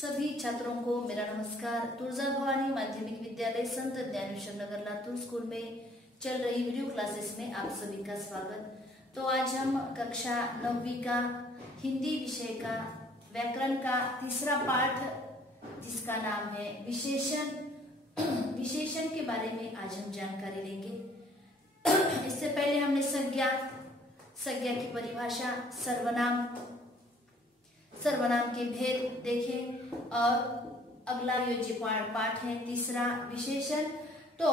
सभी छात्रों को मेरा नमस्कार। तुलजा भवानी माध्यमिक विद्यालय संत ज्ञानेश्वर नगर लातूर स्कूल में चल रही वीडियो क्लासेस में आप सभी का स्वागत। तो आज हम कक्षा 9वीं का हिंदी विषय का व्याकरण का तीसरा पाठ जिसका नाम है विशेषण, विशेषण के बारे में आज हम जानकारी लेंगे। इससे पहले हमने संज्ञा की परिभाषा, सर्वनाम के भेद देखे और अगला योज्य पाठ है तीसरा विशेषण। तो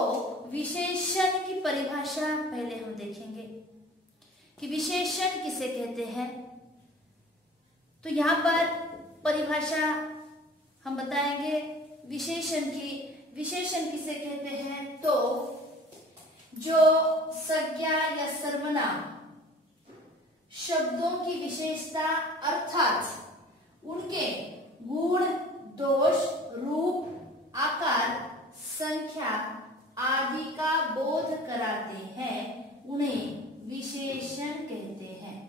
विशेषण की परिभाषा पहले हम देखेंगे कि विशेषण किसे कहते हैं। तो यहाँ पर परिभाषा हम बताएंगे विशेषण किसे कहते हैं। तो जो संज्ञा या सर्वनाम शब्दों की विशेषता अर्थात उनके गुण, दोष, रूप, आकार, संख्या आदि का बोध कराते हैं, उन्हें विशेषण कहते हैं।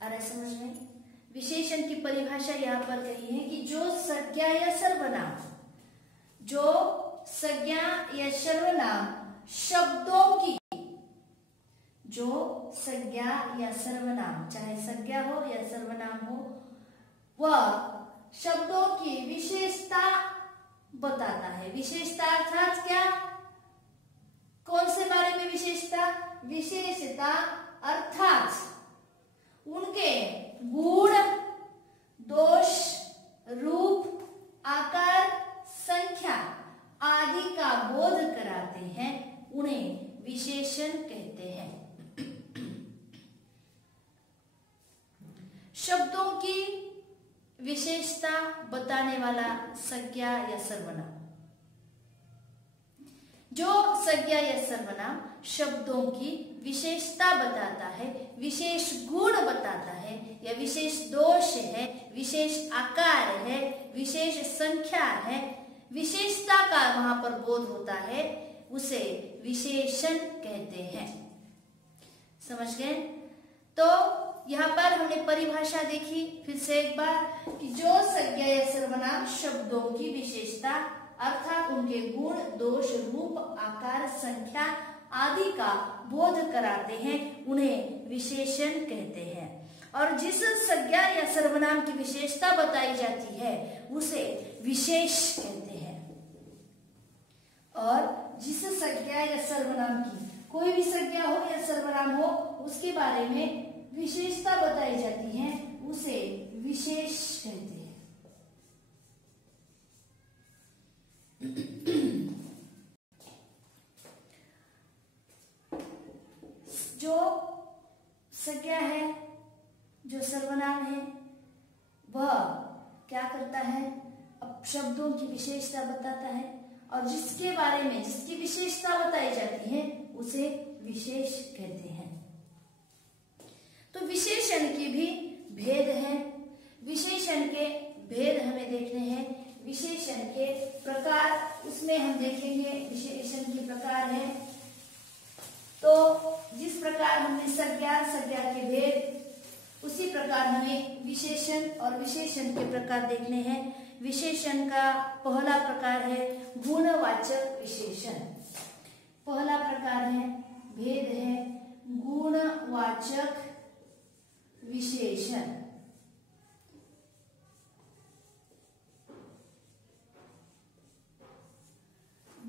आ रहा है समझ में? विशेषण की परिभाषा यहाँ पर कही है कि जो संज्ञा या सर्वनाम शब्दों की, जो संज्ञा या सर्वनाम, चाहे संज्ञा हो या सर्वनाम हो, वह शब्दों की विशेषता बताता है। विशेषता अर्थात क्या? कौन से बारे में विशेषता? विशेषता अर्थात उनके गुण, दोष, रूप, आकार, संख्या आदि का बोध कराते हैं, उन्हें विशेषण कहते हैं। शब्दों की विशेषता बताने वाला संज्ञा या सर्वनाम। जो संज्ञा या सर्वनाम शब्दों की विशेषता बताता है, विशेष गुण बताता है या विशेष दोष है, विशेष आकार है, विशेष संख्या है, विशेषता का वहां पर बोध होता है, उसे विशेषण कहते हैं। समझ गए? तो यहाँ पर हमने परिभाषा देखी फिर से एक बार कि जो संज्ञा या सर्वनाम शब्दों की विशेषता अर्थात उनके गुण, दोष, रूप, आकार, संख्या आदि का बोध कराते हैं, उन्हें विशेषण कहते हैं। और जिस संज्ञा या सर्वनाम की विशेषता बताई जाती है उसे विशेष कहते हैं। और जिस संज्ञा या सर्वनाम की, कोई भी संज्ञा हो या सर्वनाम हो, उसके बारे में विशेषता बताई जाती है, उसे विशेष कहते हैं। जो संज्ञा है, जो सर्वनाम है, वह क्या करता है? अब शब्दों की विशेषता बताता है और जिसके बारे में, जिसकी विशेषता बताई जाती है, उसे विशेष कहते हैं। तो विशेषण के भी भेद हैं। विशेषण के भेद हमें देखने हैं। विशेषण के प्रकार, उसमें हम देखेंगे विशेषण के प्रकार हैं। तो जिस प्रकार हमने संज्ञा के भेद, उसी प्रकार हमें विशेषण और विशेषण के प्रकार देखने हैं। विशेषण का पहला प्रकार है गुणवाचक विशेषण। पहला प्रकार है, भेद है गुणवाचक विशेषण।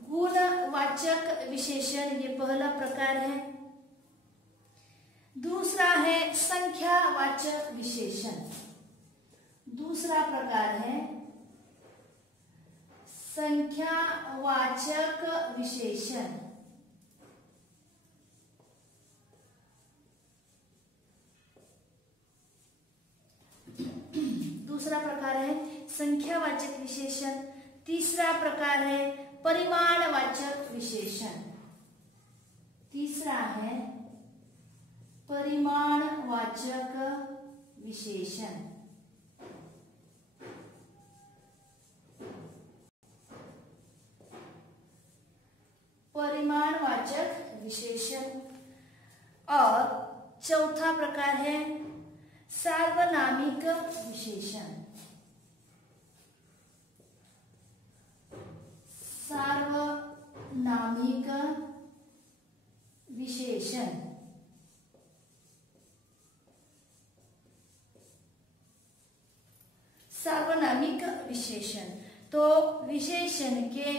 गुणवाचक विशेषण ये पहला प्रकार है। दूसरा है संख्यावाचक विशेषण। दूसरा प्रकार है संख्यावाचक विशेषण। दूसरा प्रकार है संख्यावाचक विशेषण। तीसरा प्रकार है परिमाणवाचक विशेषण। तीसरा है परिमाणवाचक विशेषण। परिमाणवाचक विशेषण। और चौथा प्रकार है सार्वनामिक विशेषण। सार्वनामिक विशेषण। सार्वनामिक विशेषण, तो विशेषण के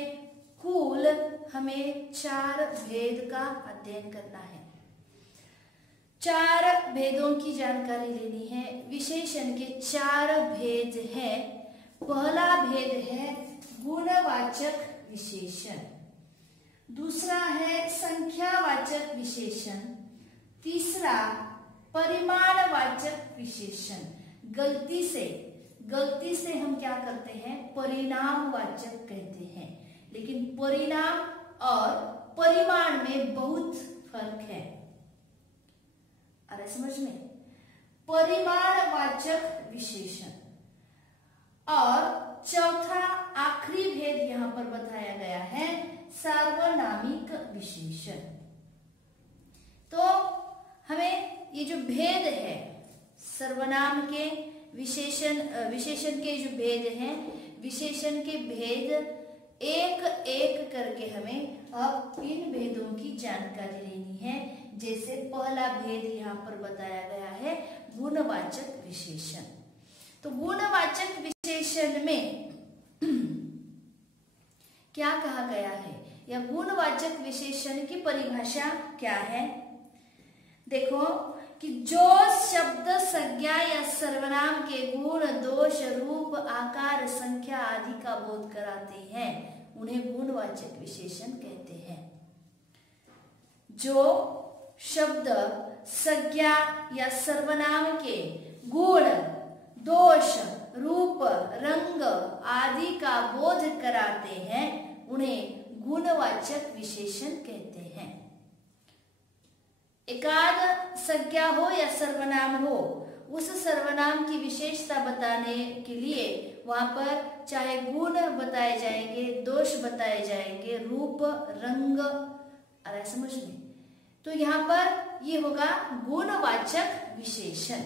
कुल हमें 4 भेद का अध्ययन करना है। 4 भेदों की जानकारी लेनी है। विशेषण के 4 भेद हैं। पहला भेद है गुणवाचक विशेषण, दूसरा है संख्यावाचक विशेषण, तीसरा परिमाणवाचक विशेषण। गलती से हम क्या करते हैं, परिणामवाचक कहते हैं, लेकिन परिणाम और परिमाण में बहुत फर्क है। आ रहा है समझ में? परिमाणवाचक विशेषण। और चौथा आखिरी भेद यहां पर बताया गया है सार्वनामिक विशेषण। तो हमें ये जो भेद है सर्वनाम के विशेषण के जो भेद हैं, विशेषण के भेद एक एक करके हमें अब इन भेदों की जानकारी लेनी है। जैसे पहला भेद यहाँ पर बताया गया है गुणवाचक विशेषण। तो गुणवाचक विशेषण में क्या कहा गया है, या गुणवाचक विशेषण की परिभाषा क्या है? देखो कि जो शब्द संज्ञा या सर्वनाम के गुण, दोष, रूप, आकार, संख्या आदि का बोध कराते हैं उन्हें गुणवाचक विशेषण कहते हैं। जो शब्द संज्ञा या सर्वनाम के गुण, दोष, रूप, रंग आदि का बोध कराते हैं उन्हें गुणवाचक विशेषण कहते हैं। एकाध संज्ञा हो या सर्वनाम हो, उस सर्वनाम की विशेषता बताने के लिए वहां पर चाहे गुण बताए जाएंगे, दोष बताए जाएंगे, रूप, रंग, आ रहा है समझ में? तो यहाँ पर ये होगा गुणवाचक विशेषण।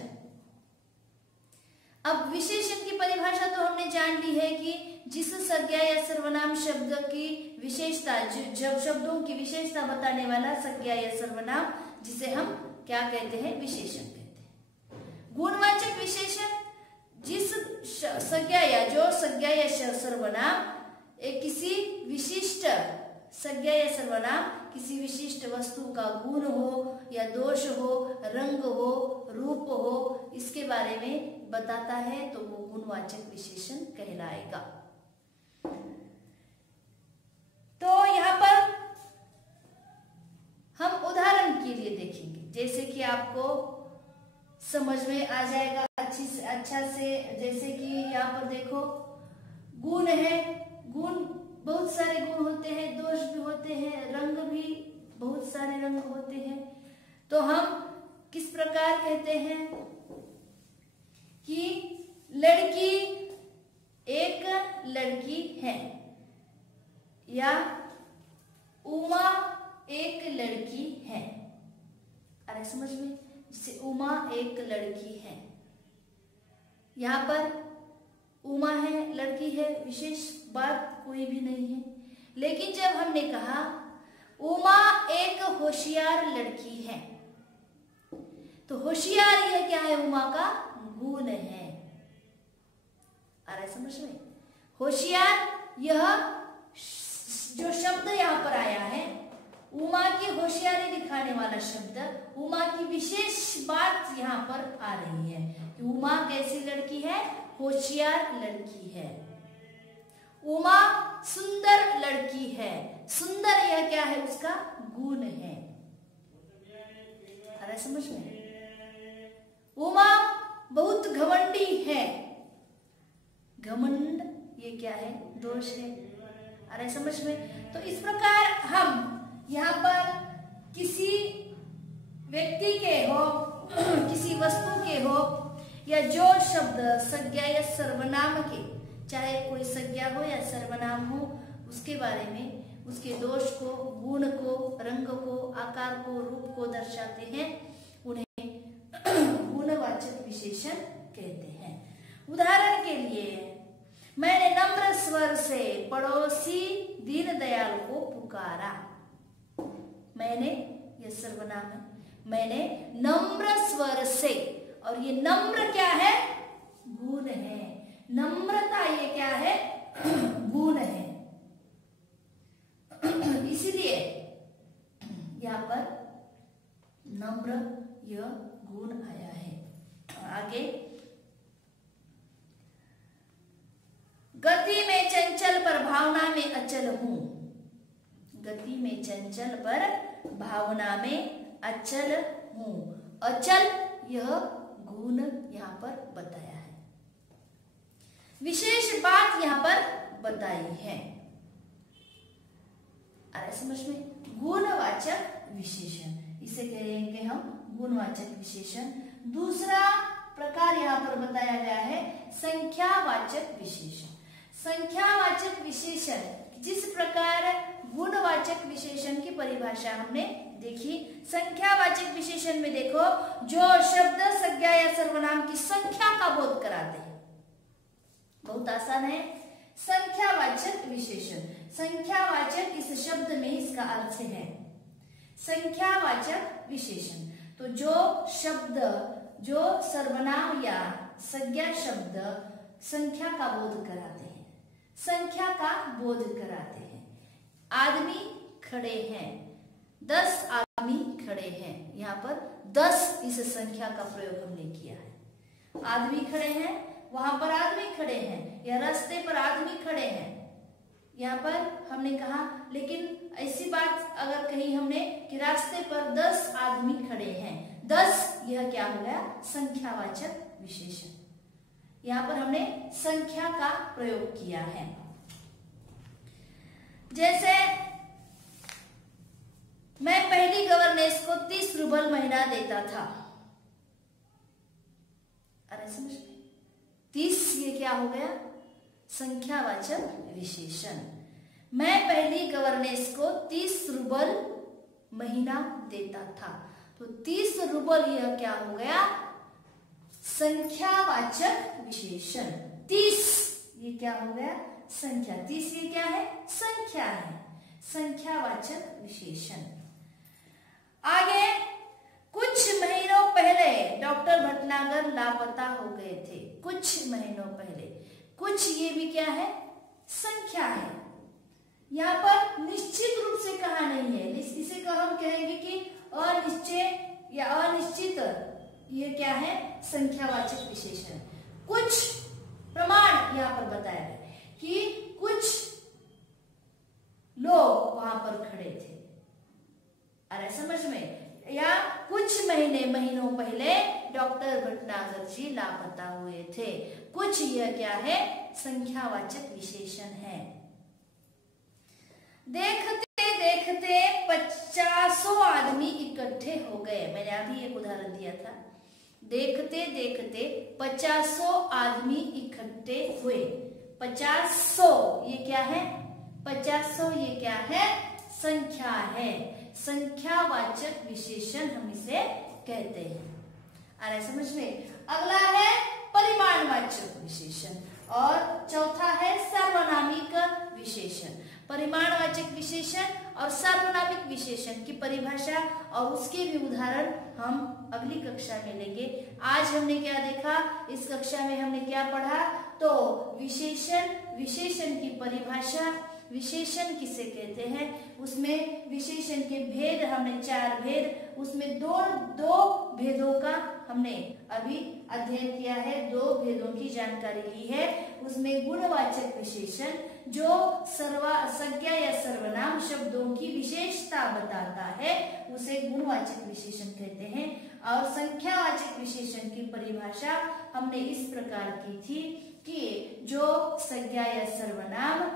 अब विशेषण की परिभाषा तो हमने जान ली है कि जिस संज्ञा या सर्वनाम शब्द की विशेषता, जब शब्दों की विशेषता बताने वाला संज्ञा या सर्वनाम, जिसे हम क्या कहते हैं, विशेषण कहते हैं। गुणवाचक विशेषण जिस संज्ञा या जो संज्ञा या सर्वनाम किसी विशिष्ट संज्ञा या सर्वनाम किसी विशिष्ट वस्तु का गुण हो या दोष हो, रंग हो, रूप हो, इसके बारे में बताता है तो वो गुणवाचक विशेषण कहलाएगा। तो यहाँ पर हम उदाहरण के लिए देखेंगे, जैसे कि आपको समझ में आ जाएगा अच्छा से। जैसे कि यहाँ पर देखो गुण है, गुण बहुत सारे गुण होते हैं, दोष भी होते हैं, रंग भी बहुत सारे रंग होते हैं। तो हम किस प्रकार कहते हैं कि लड़की एक लड़की है, या उमा एक लड़की है। अरे समझ में? जैसे उमा एक लड़की है, यहाँ पर उमा है, लड़की है, विशेष बात कोई भी नहीं है। लेकिन जब हमने कहा उमा एक होशियार लड़की है, तो होशियार यह क्या है, उमा का गुण है। आ रहा है समझ में? होशियार यह जो शब्द यहाँ पर आया है, उमा की होशियारी दिखाने वाला शब्द, उमा की विशेष बात यहाँ पर आ रही है कि उमा कैसी लड़की है, होशियार लड़की है। उमा सुंदर लड़की है, सुंदर यह क्या है, उसका गुण है। अरे समझ में? उमा बहुत घमंडी है, घमंड ये क्या है, दोष है। अरे समझ में? तो इस प्रकार हम यहाँ पर किसी व्यक्ति के हो, किसी वस्तु के हो, या जो शब्द संज्ञा या सर्वनाम के, चाहे कोई संज्ञा हो या सर्वनाम हो, उसके बारे में, उसके दोष को, गुण को, रंग को, आकार को, रूप को दर्शाते हैं, उन्हें गुणवाचक विशेषण कहते हैं। उदाहरण के लिए मैंने नम्र स्वर से पड़ोसी दीनदयाल को पुकारा। मैंने, यह सर्वनाम है, मैंने नम्र स्वर से, और ये नम्र क्या है? गुण है। नम्रता ये क्या है? गुण है। इसीलिए यहाँ पर नम्र यह गुण आया है। आगे, गति में चंचल पर भावना में अचल हूं। गति में चंचल पर भावना में अचल हूं। अचल यह गुण यहाँ पर बताया है। विशेष बात यहाँ पर बताई है। आ रहा है समझ में? गुणवाचक विशेषण, इसे कहेंगे हम गुणवाचक विशेषण। दूसरा प्रकार यहाँ पर बताया गया है संख्यावाचक विशेषण। संख्यावाचक विशेषण, जिस प्रकार गुणवाचक विशेषण की परिभाषा हमने देखी, संख्यावाचक विशेषण में देखो, जो शब्द संज्ञा या सर्वनाम की संख्या का बोध कराते हैं। बहुत आसान है। संख्यावाचक विशेषण, संख्यावाचक इस शब्द में इसका अर्थ है संख्यावाचक विशेषण। तो जो शब्द, जो सर्वनाम या संज्ञा शब्द संख्या का बोध कराते हैं, संख्या का बोध कराते हैं। आदमी खड़े हैं, 10 आदमी खड़े हैं। यहाँ पर 10 इस संख्या का प्रयोग हमने किया है। आदमी खड़े हैं, वहां पर आदमी खड़े हैं, या रास्ते पर आदमी खड़े हैं। यहाँ पर हमने कहा, लेकिन ऐसी बात अगर कही हमने कि रास्ते पर 10 आदमी खड़े हैं, 10 यह क्या हो गया? संख्यावाचक विशेषण। यहाँ पर हमने संख्या का प्रयोग किया है। जैसे मैं पहली गवर्नेंस को 30 रूबल महीना देता था। अरे समझ में? 30 ये क्या हो गया? संख्यावाचक विशेषण। मैं पहली गवर्नेंस को 30 रूबल महीना देता था। तो 30 रूबल यह क्या हो गया? संख्यावाचक विशेषण। 30 ये क्या हो गया? संख्या। 30 ये क्या है? संख्या है, संख्यावाचक विशेषण। आगे, कुछ महीनों पहले डॉक्टर भटनागर लापता हो गए थे। कुछ महीनों पहले, कुछ ये भी क्या है? संख्या है। यहाँ पर निश्चित रूप से कहा नहीं है, इसे को हम कहेंगे कि अनिश्चय या अनिश्चित, ये क्या है? संख्यावाचक विशेषण। कुछ प्रमाण यहाँ पर बताया है कि कुछ लोग वहां पर खड़े थे। अरे समझ में? या कुछ महीनों पहले डॉक्टर भटनागर जी लापता हुए थे। कुछ यह क्या है? संख्यावाचक विशेषण है। देखते देखते 50 आदमी इकट्ठे हो गए। मैंने अभी एक उदाहरण दिया था। देखते देखते 50 आदमी इकट्ठे हुए। 50 ये क्या है? 50 ये क्या है? संख्या है। संख्यावाचक विशेषण हम इसे कहते हैं। आ रहा है समझ में? अगला है परिमाणवाचक विशेषण, और चौथा है सार्वनामिक विशेषण। परिमाणवाचक विशेषण और सार्वनामिक विशेषण की परिभाषा और उसके भी उदाहरण हम अगली कक्षा में लेंगे। आज हमने क्या देखा? इस कक्षा में हमने क्या पढ़ा? तो विशेषण, विशेषण की परिभाषा, विशेषण किसे कहते हैं, उसमें विशेषण के भेद, हमने 4 भेद, उसमें दो भेदों का हमने अभी अध्ययन किया है। 2 भेदों की जानकारी ली है। उसमें गुणवाचक विशेषण जो संज्ञा या सर्वनाम शब्दों की विशेषता बताता है, उसे गुणवाचक विशेषण कहते हैं। और संख्यावाचक विशेषण की परिभाषा हमने इस प्रकार की थी कि जो संज्ञा या सर्वनाम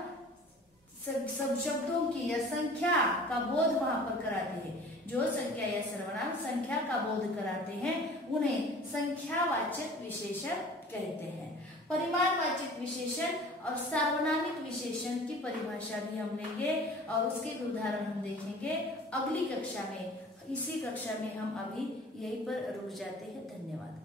सब शब्दों की या संख्या का बोध वहां पर कराते हैं, जो संख्या या सर्वनाम संख्या का बोध कराते हैं, उन्हें संख्यावाचक विशेषण कहते हैं। परिमाणवाचक विशेषण और सार्वनामिक विशेषण की परिभाषा भी हम लेंगे और उसके उदाहरण हम देखेंगे अगली कक्षा में। इसी कक्षा में हम अभी यहीं पर रुक जाते हैं। धन्यवाद।